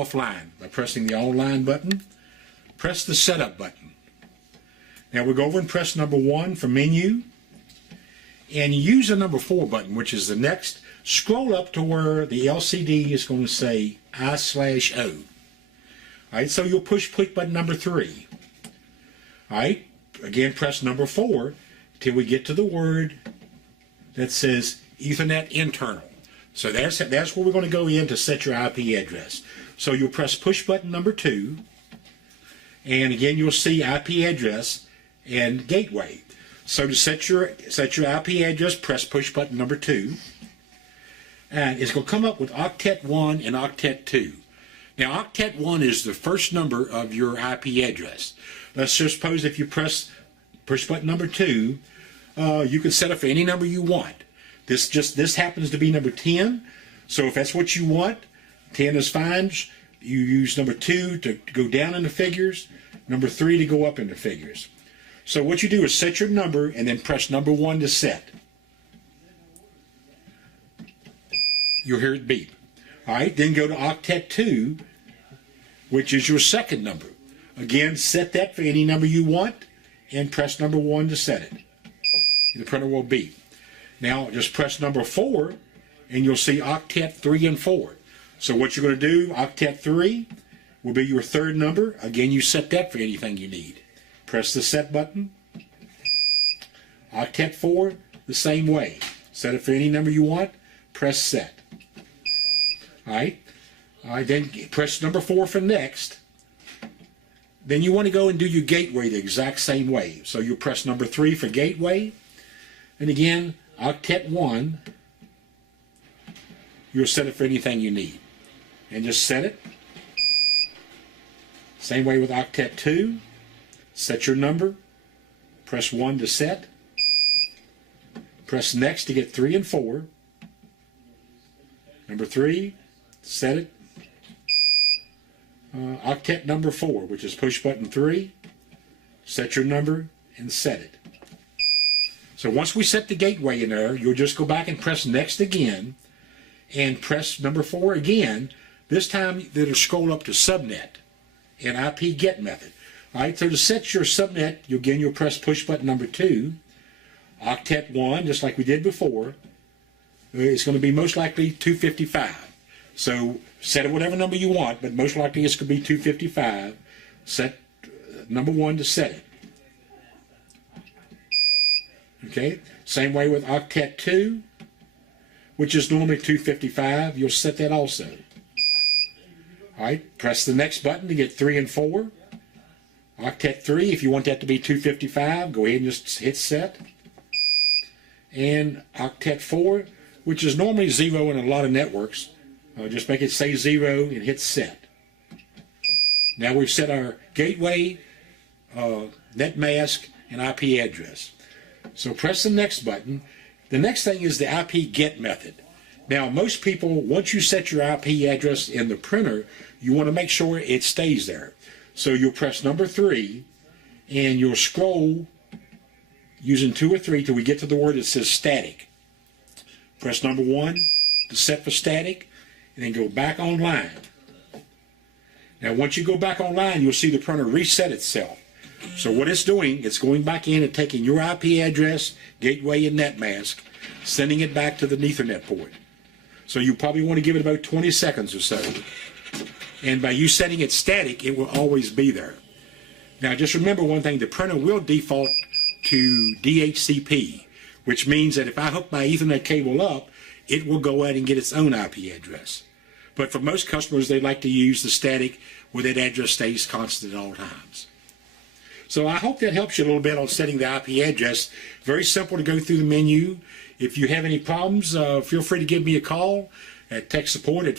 offline by pressing the online button. Press the setup button. Now we'll go over and press number 1 for menu, and use the number 4 button, which is the next. Scroll up to where the LCD is going to say I/O. Alright, so you'll push click button number 3. Alright, again press number 4 till we get to the word that says Ethernet internal. So that's where we're going to go in to set your IP address. So you'll press push button number 2, and again you'll see IP address and gateway. So to set your IP address, press push button number 2, and it's going to come up with octet 1 and octet 2. Now octet 1 is the first number of your IP address. Let's just suppose if you press push button number 2, you can set it for any number you want. This happens to be number 10, so if that's what you want, 10 is fine. You use number 2 to go down in the figures, number 3 to go up in the figures. So what you do is set your number and then press number 1 to set. You'll hear it beep. Alright, then go to octet 2, which is your second number. Again, set that for any number you want and press number 1 to set it. The printer will beep. Now just press number 4 and you'll see octet 3 and 4. So what you're going to do, octet 3 will be your third number. Again, you set that for anything you need. Press the set button. Octet 4, the same way. Set it for any number you want. Press set. Alright, then press number 4 for next. Then you want to go and do your gateway the exact same way. So you press number 3 for gateway. And again, octet 1, you'll set it for anything you need. And just set it. Same way with octet 2. Set your number. Press 1 to set. Press next to get 3 and 4. Number 3, set it. Octet number 4, which is push button 3. Set your number and set it. So once we set the gateway in there, you'll just go back and press next again and press number 4 again. This time it'll scroll up to subnet and IP get method. Alright, so to set your subnet, you'll press push button number 2, octet 1, just like we did before. It's going to be most likely 255. So set it whatever number you want, but most likely it's going to be 255. Set number 1 to set it. Okay, same way with octet 2, which is normally 255. You'll set that also. Alright, press the next button to get 3 and 4. Octet 3, if you want that to be 255, go ahead and just hit set. And octet 4, which is normally 0 in a lot of networks, just make it say 0 and hit set. Now we've set our gateway, net mask, and IP address. So press the next button. The next thing is the IP get method. Now most people, once you set your IP address in the printer, you want to make sure it stays there. So you'll press number 3 and you'll scroll using 2 or 3 till we get to the word that says static. Press number 1 to set for static and then go back online. Now once you go back online, you'll see the printer reset itself. So what it's doing, it's going back in and taking your IP address, gateway, and net mask, sending it back to the Ethernet port. So you probably want to give it about 20 seconds or so. And by you setting it static, it will always be there. Now just remember one thing, the printer will default to DHCP, which means that if I hook my Ethernet cable up, it will go out and get its own IP address. But for most customers, they like to use the static where that address stays constant at all times. So I hope that helps you a little bit on setting the IP address. Very simple to go through the menu. If you have any problems, feel free to give me a call at tech support at